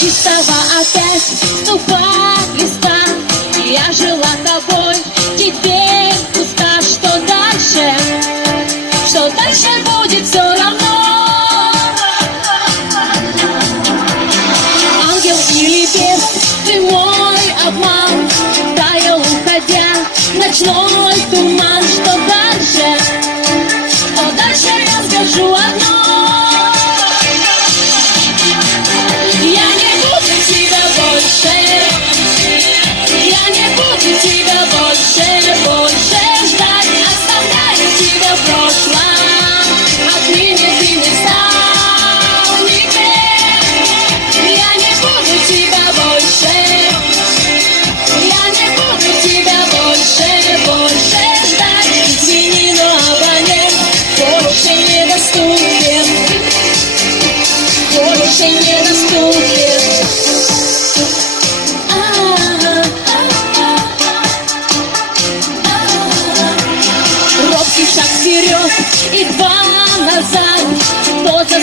чистого опять ступать листа. Я жила тобой, теперь пуста. Что дальше? Что дальше будет, все равно. Ангел или бес, ты мой обман. Таял, уходя, ночной туман. Что дальше? Что дальше, я скажу одно. Я не буду тебя больше. Я не буду тебя больше ждать. Оставляю тебя в прошлом. Отныне ты не стал никем. Я не буду тебя больше. Я не буду тебя больше ждать. Извини, но абонент больше недоступен. Больше недоступен. Робкий шаг вперед и два назад. Кто за